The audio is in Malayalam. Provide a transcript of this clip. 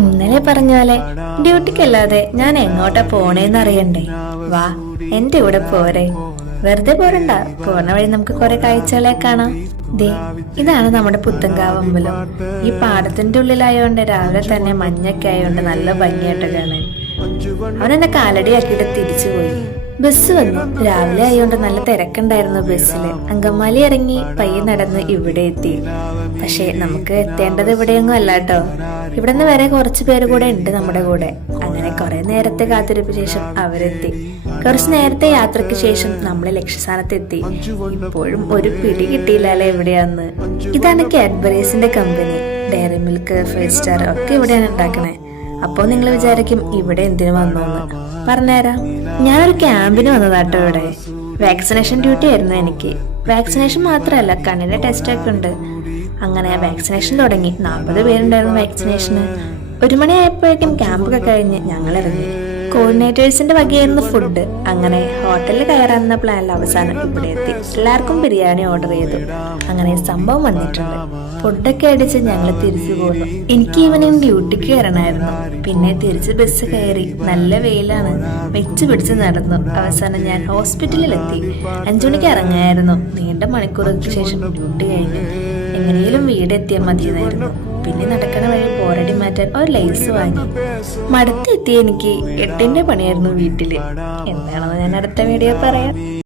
ഇന്നലെ പറഞ്ഞ പോലെ ഡ്യൂട്ടിക്കല്ലാതെ ഞാൻ എങ്ങോട്ടാ പോണേന്ന് അറിയണ്ടേ? വാ എന്റെ കൂടെ പോരെ. വെറുതെ പോരണ്ട, പോണ വഴി നമുക്ക് കുറെ കാഴ്ചകളെ കാണാം. ദേ ഇതാണ് നമ്മുടെ പുത്തൻകാവ് അമ്പലം. ഈ പാടത്തിന്റെ ഉള്ളിലായോണ്ട് രാവിലെ തന്നെ മഞ്ഞൊക്കെ ആയോണ്ട് നല്ല ഭംഗിയായിട്ട് കാണാൻ. അവനെന്നെ കാലടിയാക്കിയിട്ട് തിരിച്ചു പോയി. ബസ് വന്നു. രാവിലെ ആയോണ്ട് നല്ല തിരക്കുണ്ടായിരുന്നു ബസ്സില്. അങ്കമാലി ഇറങ്ങി പയ്യെ നടന്ന് ഇവിടെ എത്തി. പക്ഷെ നമുക്ക് എത്തേണ്ടത് ഇവിടെയൊന്നും അല്ല കേട്ടോ. ഇവിടെ നിന്ന് വരെ കുറച്ചു പേര് കൂടെ ഉണ്ട് നമ്മുടെ കൂടെ. അങ്ങനെ കുറെ നേരത്തെ കാത്തിരിപ്പ് ശേഷം അവരെത്തി. കുറച്ചു നേരത്തെ യാത്രയ്ക്ക് ശേഷം നമ്മൾ ലക്ഷ്യസ്ഥാനത്ത് എത്തി. ഇപ്പോഴും ഒരു പിടി കിട്ടിയില്ലല്ലേ എവിടെയാന്ന്. ഇതാണ് കാഡ്ബറീസിന്റെ കമ്പനി. ഡയറി മിൽക്ക്, 5 സ്റ്റാർ ഒക്കെ ഇവിടെയാണ് ഉണ്ടാക്കണേ. അപ്പോ നിങ്ങൾ വിചാരിക്കും ഇവിടെ എന്തിനു വന്നോന്ന്. പറഞ്ഞുതരാം. ഞാനൊരു ക്യാമ്പിന് വന്നതാട്ടോ ഇവിടെ. വാക്സിനേഷൻ ഡ്യൂട്ടി ആയിരുന്നു എനിക്ക്. വാക്സിനേഷൻ മാത്രമല്ല, കണ്ണിന്റെ ടെസ്റ്റ് ഒക്കെ ഉണ്ട്. അങ്ങനെ വാക്സിനേഷൻ തുടങ്ങി. 40 പേരുണ്ടായിരുന്നു വാക്സിനേഷന്. 1 മണിയായപ്പോഴേക്കും ക്യാമ്പൊക്കെ കഴിഞ്ഞ് ഞങ്ങൾ ഇറങ്ങി. കോർഡിനേറ്റേഴ്സിന്റെ വകയായിരുന്നു ഫുഡ്. അങ്ങനെ ഹോട്ടലിൽ കയറാവുന്ന പ്ലാനിൽ അവസാനം ഇവിടെ എത്തി. എല്ലാവർക്കും ബിരിയാണി ഓർഡർ ചെയ്തു. അങ്ങനെ സംഭവം വന്നിട്ടുണ്ട്. ഫുഡൊക്കെ അടിച്ച് ഞങ്ങൾ തിരിച്ചു പോന്നു. എനിക്ക് ഈവനിങ് ഡ്യൂട്ടിക്ക് കയറണമായിരുന്നു. പിന്നെ തിരിച്ച് ബസ് കയറി. നല്ല വെയിലാണ്. വെച്ച് പിടിച്ച് നടന്നു. അവസാനം ഞാൻ ഹോസ്പിറ്റലിലെത്തി. 5 മണിക്ക് ഇറങ്ങായിരുന്നു. നീണ്ട മണിക്കൂറുകൾക്ക് ശേഷം ഡ്യൂട്ടി കഴിഞ്ഞു. എങ്ങനെയും വീടെത്തിയാൽ മതിയെന്നായിരുന്നു. പിന്നെ നടക്കണ വഴി പോരടി മാറ്റാൻ ഒരു ലേസ് വാങ്ങി. മടുത്തെത്തി എനിക്ക്. 8ന്റെ പണിയായിരുന്നു വീട്ടില്. എന്താണെന്ന് ഞാൻ അടുത്ത വീഡിയോ പറയാം.